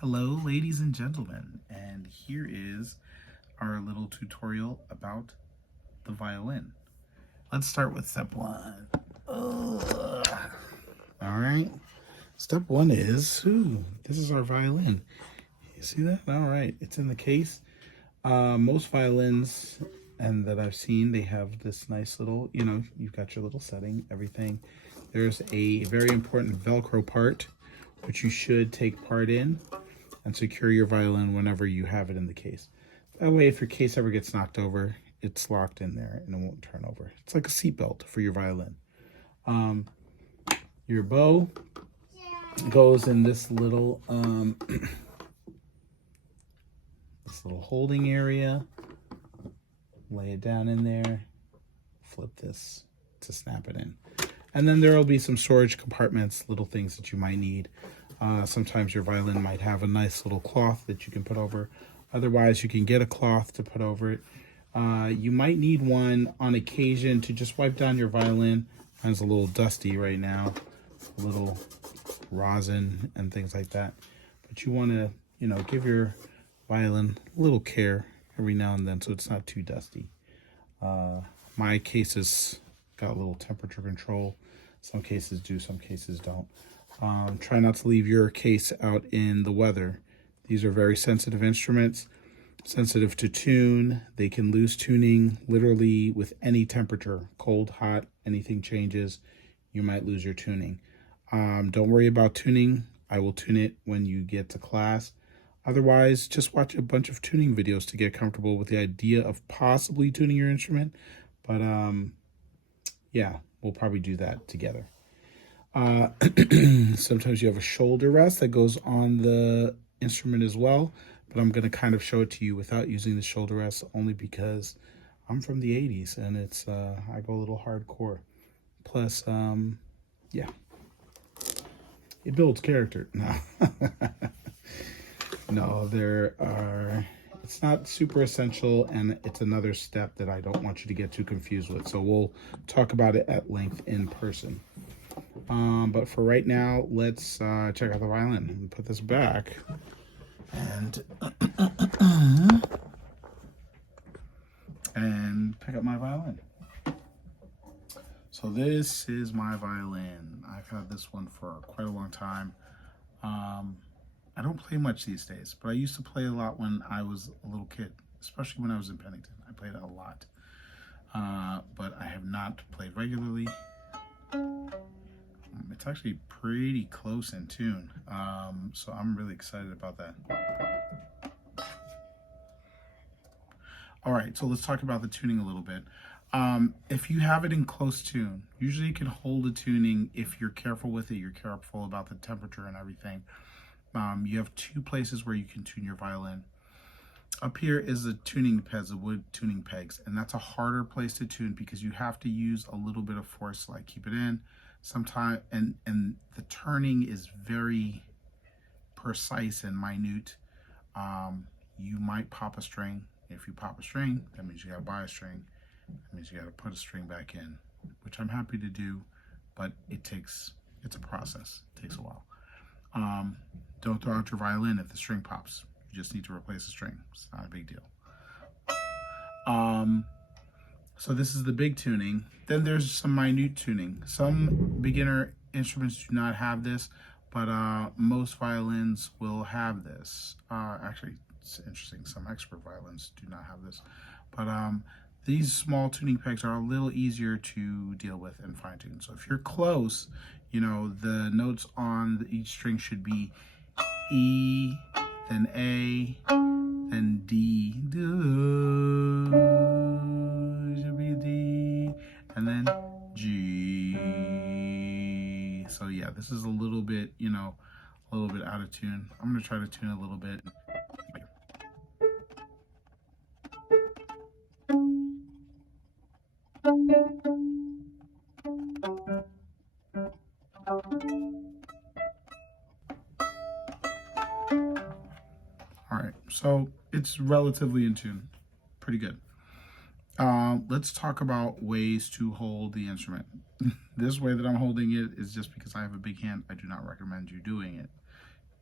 Hello, ladies and gentlemen, and here is our little tutorial about the violin. Let's start with step one. All right, step one is, this is our violin. You see that? All right, it's in the case. Most violins and that I've seen, they have this nice little, you've got your little setting, everything. There's a very important Velcro part, which you should take part in and secure your violin whenever you have it in the case. That way, if your case ever gets knocked over, it's locked in there and it won't turn over. It's like a seatbelt for your violin. Your bow goes in this little this little holding area. Lay it down in there. Flip this to snap it in. And then there will be some storage compartments, little things that you might need. Sometimes your violin might have a nice little cloth that you can put over. Otherwise, you can get a cloth to put over it. You might need one on occasion to just wipe down your violin. Mine's a little dusty right now, a little rosin and things like that. But you want to, give your violin a little care every now and then so it's not too dusty. My cases got a little temperature control. Some cases do, some cases don't. Try not to leave your case out in the weather. These are very sensitive instruments, sensitive to tune. They can lose tuning literally with any temperature, cold, hot, anything changes, you might lose your tuning. Don't worry about tuning. I will tune it when you get to class. Otherwise, just watch a bunch of tuning videos to get comfortable with the idea of possibly tuning your instrument. But yeah, we'll probably do that together. Sometimes you have a shoulder rest that goes on the instrument as well, but I'm going to kind of show it to you without using the shoulder rest only because I'm from the 80s and it's I go a little hardcore. Plus, yeah, it builds character. No. No, it's not super essential, and it's another step that I don't want you to get too confused with. So we'll talk about it at length in person. But for right now, let's check out the violin and put this back. And pick up my violin. So this is my violin. I've had this one for quite a long time. I don't play much these days, but I used to play a lot when I was a little kid, especially when I was in Pennington. I played a lot, but I have not played regularly. It's actually pretty close in tune, so I'm really excited about that. All right, so let's talk about the tuning a little bit. If you have it in close tune, usually you can hold the tuning if you're careful with it, you're careful about the temperature and everything. You have two places where you can tune your violin. Up here is the tuning pegs, the wood tuning pegs, and that's a harder place to tune because you have to use a little bit of force to keep it in. Sometimes, and the turning is very precise and minute. You might pop a string. If you pop a string, that means you gotta buy a string. That means you gotta put a string back in, which I'm happy to do, but it's a process. It takes a while. Don't throw out your violin if the string pops. You just need to replace the string. It's not a big deal. So this is the big tuning. Then there's some minute tuning. Some beginner instruments do not have this, but most violins will have this. Actually, it's interesting. Some expert violins do not have this. But these small tuning pegs are a little easier to deal with and fine tune. So if you're close, the notes on each string should be E, then A, then D. Should be D, and then G. So yeah, this is a little bit, a little bit out of tune. I'm gonna try to tune a little bit. All right, so it's relatively in tune, pretty good. Let's talk about ways to hold the instrument. This way that I'm holding it is just because I have a big hand. I do not recommend you doing it.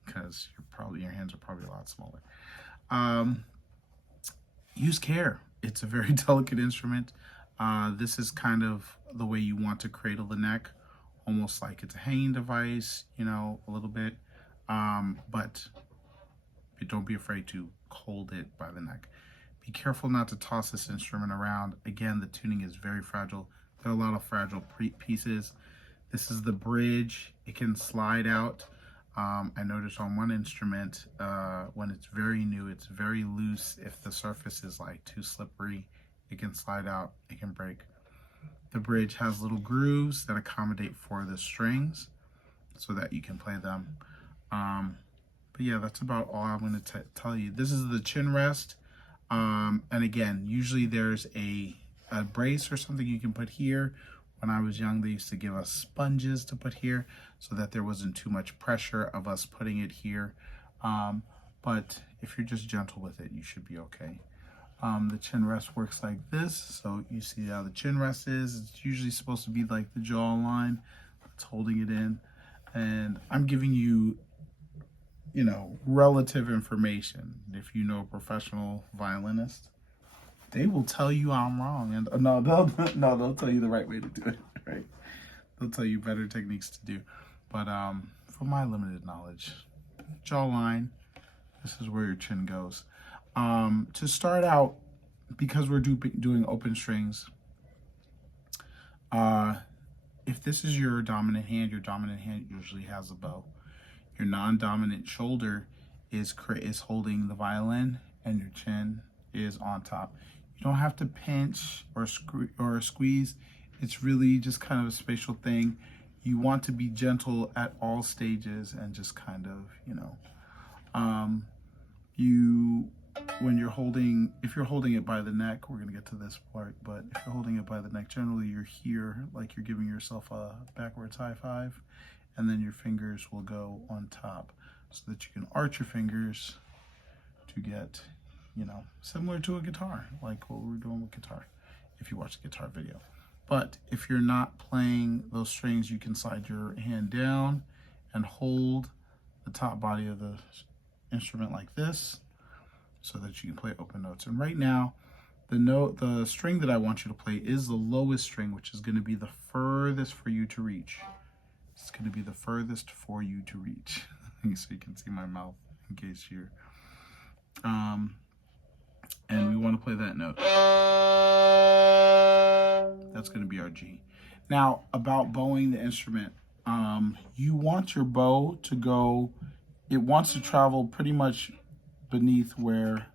because your hands are probably a lot smaller. Use care. It's a very delicate instrument. This is kind of the way you want to cradle the neck, almost like it's a hanging device, you know, a little bit. But don't be afraid to hold it by the neck. Be careful not to toss this instrument around. Again, the tuning is very fragile. There are a lot of fragile pieces. This is the bridge. It can slide out. I noticed on one instrument, when it's very new, it's very loose. If the surface is like too slippery, it can slide out, it can break. The bridge has little grooves that accommodate for the strings so that you can play them. But yeah, that's about all I'm going to tell you. This is the chin rest. And again, usually there's a brace or something you can put here. When I was young, they used to give us sponges to put here so that there wasn't too much pressure of us putting it here. But if you're just gentle with it, you should be okay. The chin rest works like this. So you see how the chin rest is. It's usually supposed to be like the jaw line. It's holding it in. And I'm giving you, you know, relative information. If you know a professional violinist, they will tell you I'm wrong, and they'll tell you the right way to do it. Right? They'll tell you better techniques to do. But from my limited knowledge, jawline, this is where your chin goes. To start out, because we're doing open strings, if this is your dominant hand usually has a bow. Your non-dominant shoulder is holding the violin, and your chin is on top. You don't have to pinch or squeeze. It's really just kind of a spatial thing. You want to be gentle at all stages and just kind of, you know, if you're holding it by the neck, we're going to get to this part, but if you're holding it by the neck, generally you're here, like you're giving yourself a backwards high five, and then your fingers will go on top so that you can arch your fingers to get, you know, similar to a guitar, like what we're doing with guitar, if you watch the guitar video. But if you're not playing those strings, you can slide your hand down and hold the top body of the instrument like this so that you can play open notes. And right now, the string that I want you to play is the lowest string, which is going to be the furthest for you to reach. It's going to be the furthest for you to reach. So you can see my mouth in case you're... and we want to play that note. That's going to be our G. Now, about bowing the instrument, you want your bow to go, it wants to travel pretty much beneath where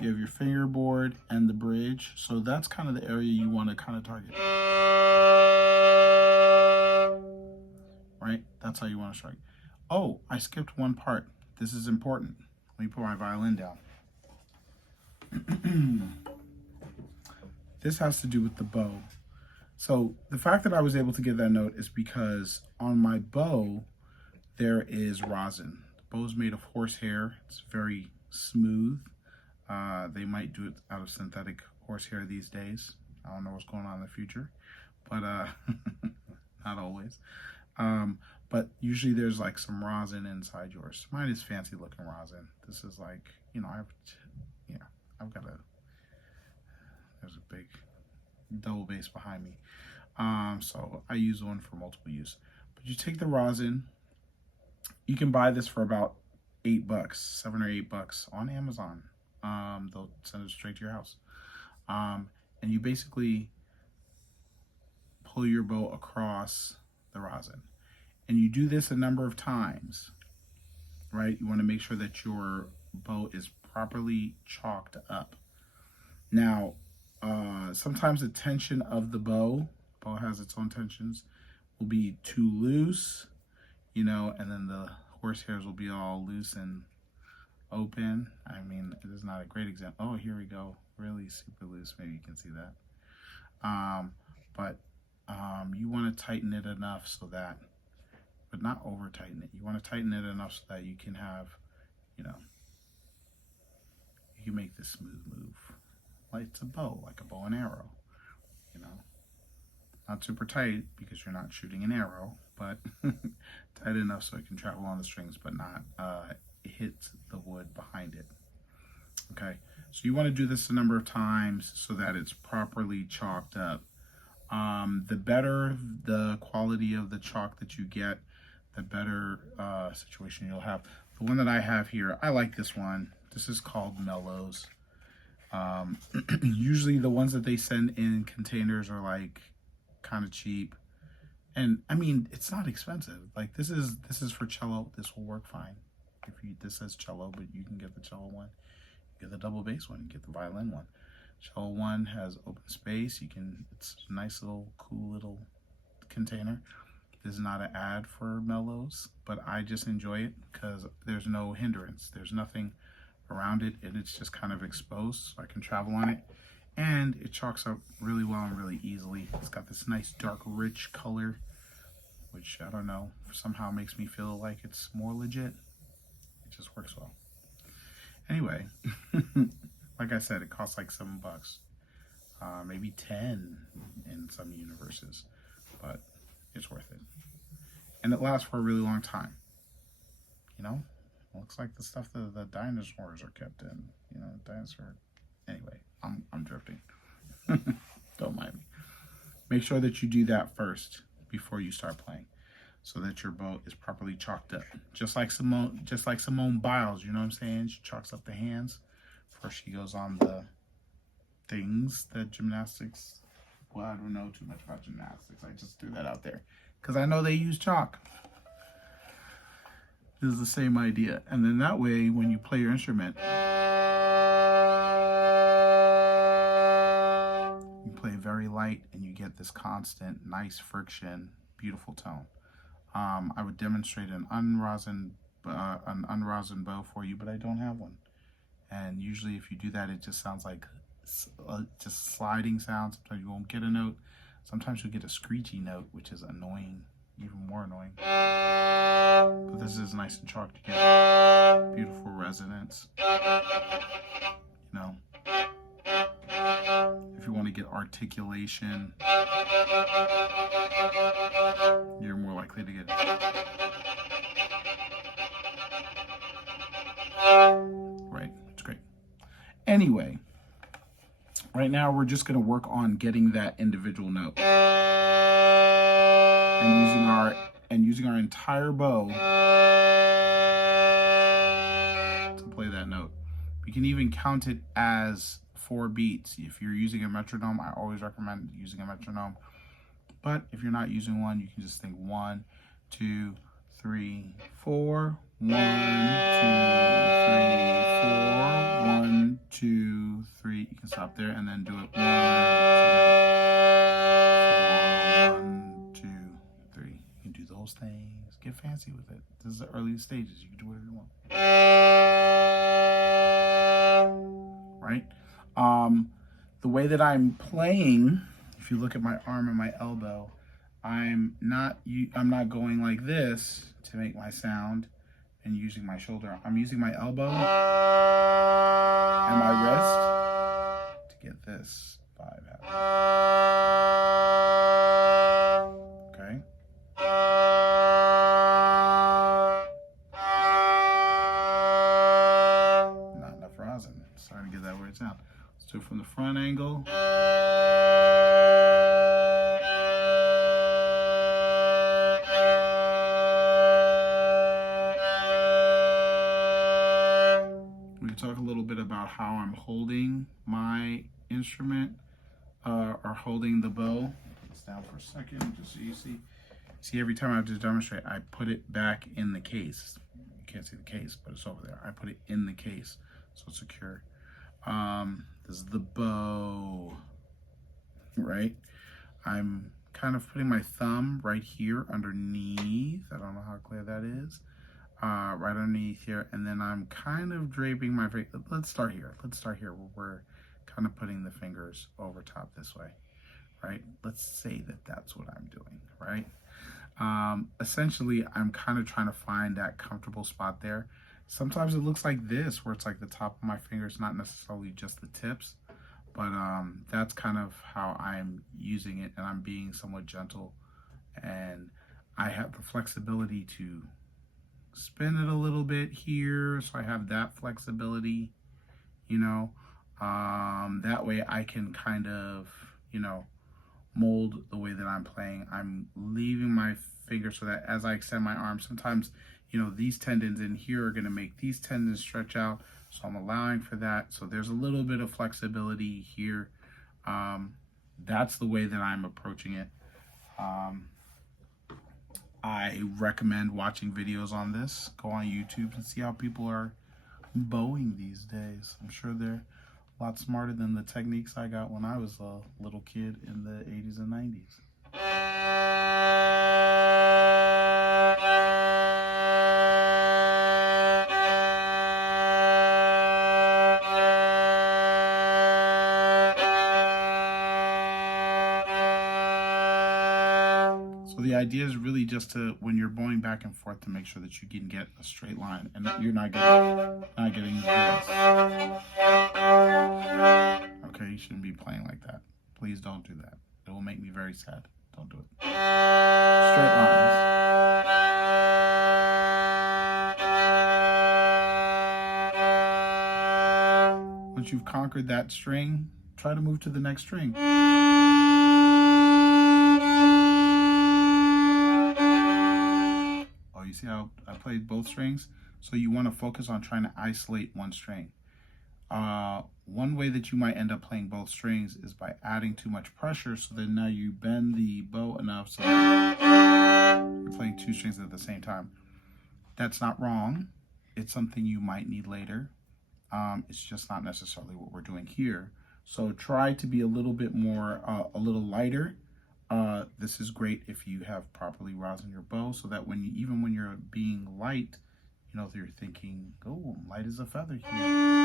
you have your fingerboard and the bridge. So that's kind of the area you want to kind of target. Right? That's how you want to strike. Oh, I skipped one part. This is important. Let me put my violin down. This has to do with the bow. So the fact that I was able to get that note is because on my bow, there is rosin. The bow is made of horsehair. It's very smooth. They might do it out of synthetic horsehair these days. I don't know what's going on in the future, but not always. But usually there's like some rosin inside yours. Mine is fancy looking rosin. This is like, you know, I've got there's a big double bass behind me. So I use one for multiple use. But you take the rosin, you can buy this for about $8, $7 or $8 on Amazon. They'll send it straight to your house. And you basically pull your bow across the rosin. And you do this a number of times, right? You want to make sure that your bow is properly chalked up. Now, sometimes the tension of the bow has its own tensions, will be too loose, you know, and then the horsehairs will be all loose and open. I mean, it is not a great example. Oh, here we go. Really super loose. Maybe you can see that. But you want to tighten it enough so that, but not over tighten it. You want to tighten it enough so that you can have, you know, you can make this smooth move. Like it's a bow, like a bow and arrow, you know. Not super tight because you're not shooting an arrow, but tight enough so it can travel on the strings, but not hit the wood behind it. Okay, so you want to do this a number of times so that it's properly chalked up. The better the quality of the chalk that you get, the better situation you'll have. The one that I have here, I like this one. This is called Mellows. Usually the ones that they send in containers are like kind of cheap. And I mean, it's not expensive. Like this is for cello. This will work fine. This says cello, but you can get the cello one. You get the double bass one. You get the violin one. Cello one has open space. It's a nice little, cool little container. This is not an ad for Mellows, but I just enjoy it because there's no hindrance. There's nothing around it, and it's just kind of exposed, so I can travel on it. And it chalks up really well and really easily. It's got this nice dark rich color, which I don't know, somehow makes me feel like it's more legit. It just works well. Anyway, like I said, it costs like $7, maybe 10 in some universes, but it's worth it. And it lasts for a really long time. You know, it looks like the stuff that the dinosaurs are kept in, you know, dinosaur. Anyway, I'm drifting. Don't mind me. Make sure that you do that first before you start playing, so that your bow is properly chalked up. Just like Simone Biles, you know what I'm saying? She chalks up the hands before she goes on the things that gymnastics. Well, I don't know too much about gymnastics. I just threw that out there because I know they use chalk. This is the same idea. And then that way, when you play your instrument, you play very light and you get this constant, nice friction, beautiful tone. I would demonstrate an unrosin bow for you, but I don't have one. And usually if you do that, it just sounds like just sliding sound. Sometimes you won't get a note. Sometimes you'll get a screechy note, which is annoying, even more annoying. But this is nice and chalked. You get beautiful resonance. You know, if you want to get articulation, you're more likely to get it. Right, it's great. Anyway, right now we're just going to work on getting that individual note and using our entire bow to play that note. We can even count it as 4 beats. If you're using a metronome, I always recommend using a metronome. But if you're not using one, you can just think 1, 2, 3, 4. 1, 2, 3, 4. 1, 2, 3. You can stop there and then do it. 1, 2, 4. 1, 2, 3. You can do those things. Get fancy with it. This is the early stages. You can do whatever you want. Right? The way that I'm playing, if you look at my arm and my elbow, I'm not going like this to make my sound and using my shoulder. I'm using my elbow and my wrist to get this vibe happening. Okay? Not enough rosin. Starting to get that weird sound. Let's do it from the front angle. We can talk a little bit about how I'm holding my instrument, or holding the bow. Put this down for a second, just so you see. See, every time I have to demonstrate, I put it back in the case. You can't see the case, but it's over there. I put it in the case, so it's secure. This is the bow, right? I'm kind of putting my thumb right here underneath. I don't know how clear that is. Right underneath here, and then I'm kind of draping my finger. Let's start here. Where we're kind of putting the fingers over top this way, right? Let's say that that's what I'm doing, right? Essentially, I'm kind of trying to find that comfortable spot there. Sometimes it looks like this, where it's like the top of my fingers, not necessarily just the tips, but that's kind of how I'm using it, and I'm being somewhat gentle, and I have the flexibility to spin it a little bit here, so I have that flexibility, you know. That way I can kind of, you know, mold the way that I'm playing. I'm leaving my finger so that as I extend my arm, sometimes, you know, these tendons in here are going to make these tendons stretch out, so I'm allowing for that. So there's a little bit of flexibility here. That's the way that I'm approaching it. I recommend watching videos on this. Go on YouTube and see how people are bowing these days. I'm sure they're a lot smarter than the techniques I got when I was a little kid in the 80s and 90s. So the idea is really just to, when you're bowing back and forth, to make sure that you can get a straight line and that you're not getting this. Okay, you shouldn't be playing like that. Please don't do that. It will make me very sad. Don't do it. Straight lines. Once you've conquered that string, try to move to the next string. Oh, you see how I played both strings? So you want to focus on trying to isolate one string. One way that you might end up playing both strings is by adding too much pressure, so then now you bend the bow enough so that you're playing two strings at the same time. That's not wrong. It's something you might need later. It's just not necessarily what we're doing here. So try to be a little bit more, a little lighter. This is great if you have properly rosin your bow, so that when you, even when you're being light, you know, you're thinking, oh, I'm light as a feather here.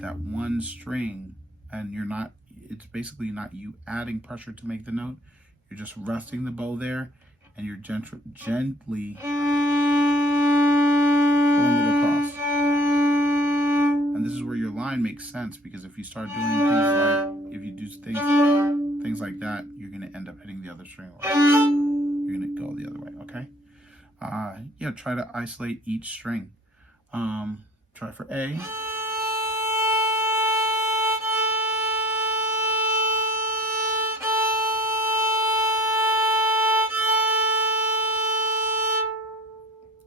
That one string, and you're not, it's basically not you adding pressure to make the note. You're just resting the bow there, and you're gently pulling it across. And this is where your line makes sense, because if you start doing things like, if you do things like that, you're going to end up hitting the other string. You're going to go the other way, okay? Yeah, try to isolate each string. Try for A.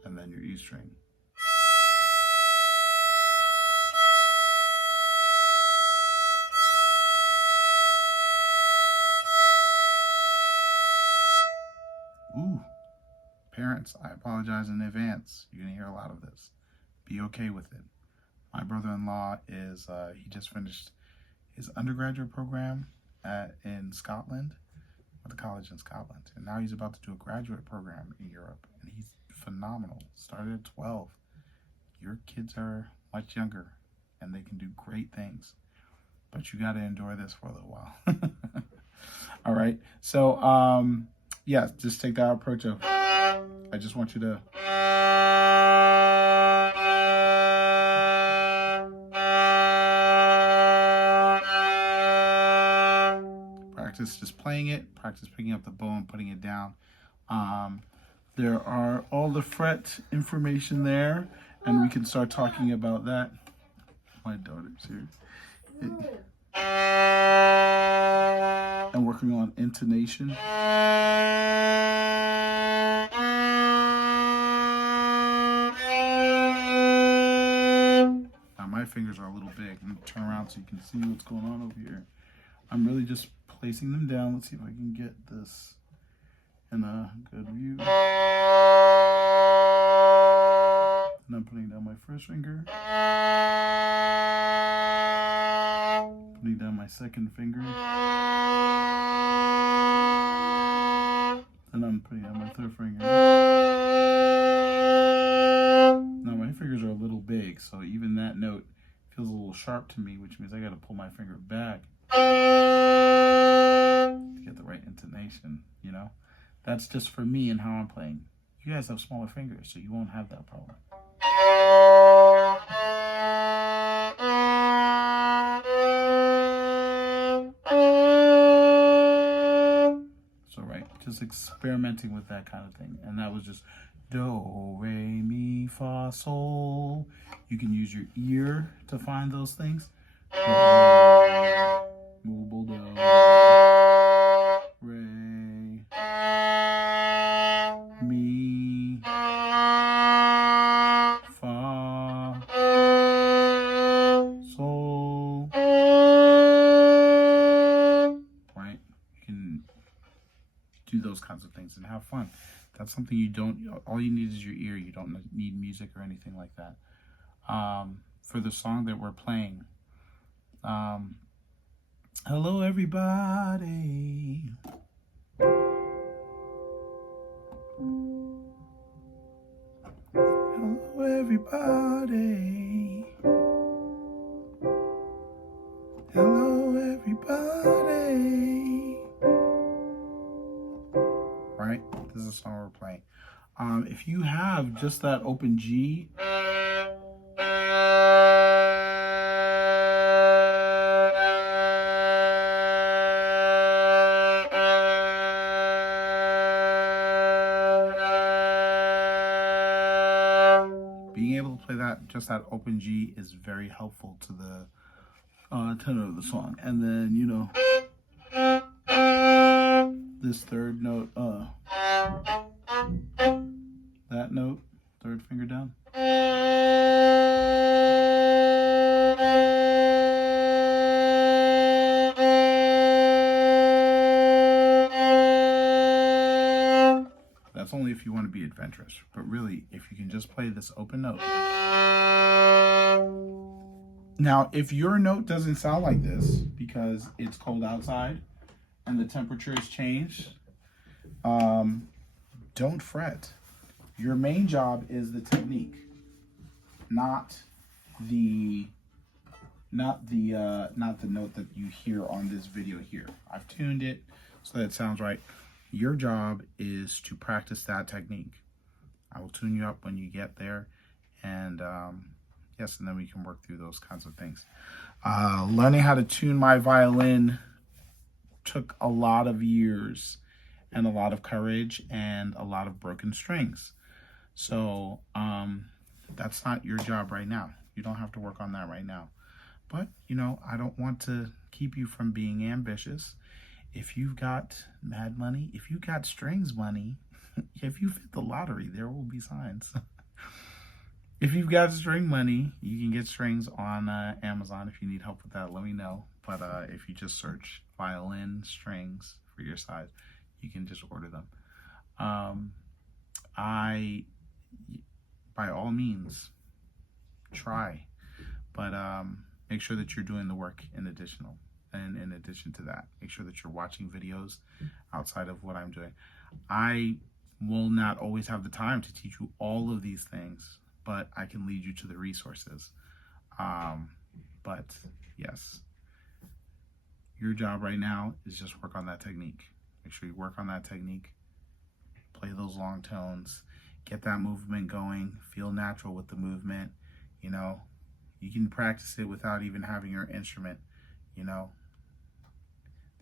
And then your E string. Ooh, parents, I apologize in advance. You're gonna hear a lot of this. Be okay with it. My brother-in-law is, he just finished his undergraduate program in Scotland, at the college in Scotland. And now he's about to do a graduate program in Europe. And he's phenomenal. Started at 12. Your kids are much younger and they can do great things. But you got to endure this for a little while. All right. So, yeah, just take that approach of, I just want you to practice just playing it, practice picking up the bow and putting it down. There are all the fret information there, and we can start talking about that. My daughter's here. And working on intonation. Now my fingers are a little big. I'm gonna turn around so you can see what's going on over here. I'm really just placing them down. Let's see if I can get this in a good view. And I'm putting down my first finger. Putting down my second finger. And I'm putting down my third finger. Now my fingers are a little big, so even that note feels a little sharp to me, which means I gotta pull my finger back to get the right intonation, you know? That's just for me and how I'm playing. You guys have smaller fingers, so you won't have that problem. just experimenting with that kind of thing. And that was just do, re, mi, fa, sol. You can use your ear to find those things. Movable do, re, mi, fa, sol. Right? You can do those kinds of things and have fun. That's something you don't, all you need is your ear. You don't need music or anything like that. For the song that we're playing, hello everybody. Hello everybody. Hello everybody. Right? This is a song we're playing. If you have just that open G, being able to play that, just that open G, is very helpful to the tenor of the song. And then, you know, this third note, that note, third finger down. That's only if you want to be adventurous. But really, if you can just play this open note. Now, if your note doesn't sound like this because it's cold outside and the temperature has changed, don't fret. Your main job is the technique, not the note that you hear on this video here. I've tuned it so that it sounds right. Your job is to practice that technique. I will tune you up when you get there, and yes, and then we can work through those kinds of things. Learning how to tune my violin took a lot of years and a lot of courage and a lot of broken strings. So that's not your job right now. You don't have to work on that right now. But, you know, I don't want to keep you from being ambitious. If you've got mad money, if you got strings money, if you fit the lottery, there will be signs. If you've got string money, you can get strings on Amazon. If you need help with that, let me know. But if you just search violin strings for your size, you can just order them. By all means, try, but make sure that you're doing the work in addition to that. Make sure that you're watching videos outside of what I'm doing. I will not always have the time to teach you all of these things, but I can lead you to the resources. But yes, your job right now is just work on that technique. Make sure you work on that technique. Play those long tones. Get that movement going. Feel natural with the movement. You know, you can practice it without even having your instrument. You know,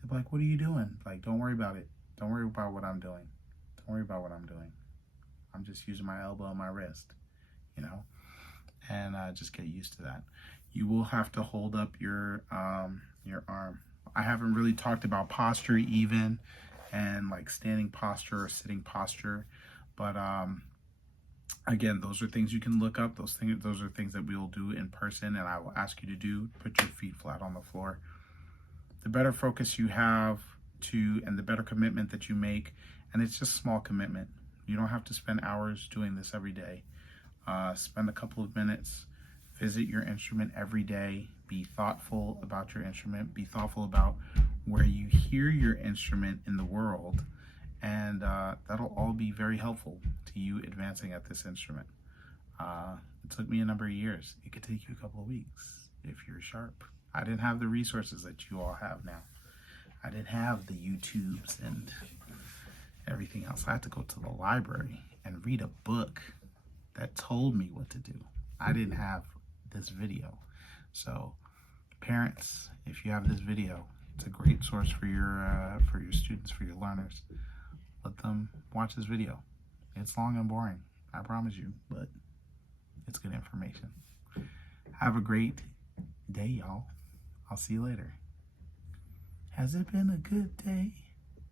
they're like, "What are you doing?" Like, don't worry about it. Don't worry about what I'm doing. Don't worry about what I'm doing. I'm just using my elbow and my wrist. You know, and just get used to that. You will have to hold up your arm. I haven't really talked about posture even, and like standing posture or sitting posture, but again, those are things you can look up. Those are things that we will do in person, and I will ask you to do. Put your feet flat on the floor. The better focus you have and the better commitment that you make, and it's just small commitment. You don't have to spend hours doing this every day. Spend a couple of minutes. Visit your instrument every day. Be thoughtful about your instrument. Be thoughtful about where you hear your instrument in the world. And that'll all be very helpful to you advancing at this instrument. It took me a number of years. It could take you a couple of weeks if you're sharp. I didn't have the resources that you all have now. I didn't have the YouTubes and everything else. I had to go to the library and read a book that told me what to do. I didn't have this video. So parents, if you have this video, it's a great source for your students, for your learners. let them watch this video. It's long and boring, I promise you, but it's good information. Have a great day, y'all. I'll see you later. Has it been a good day?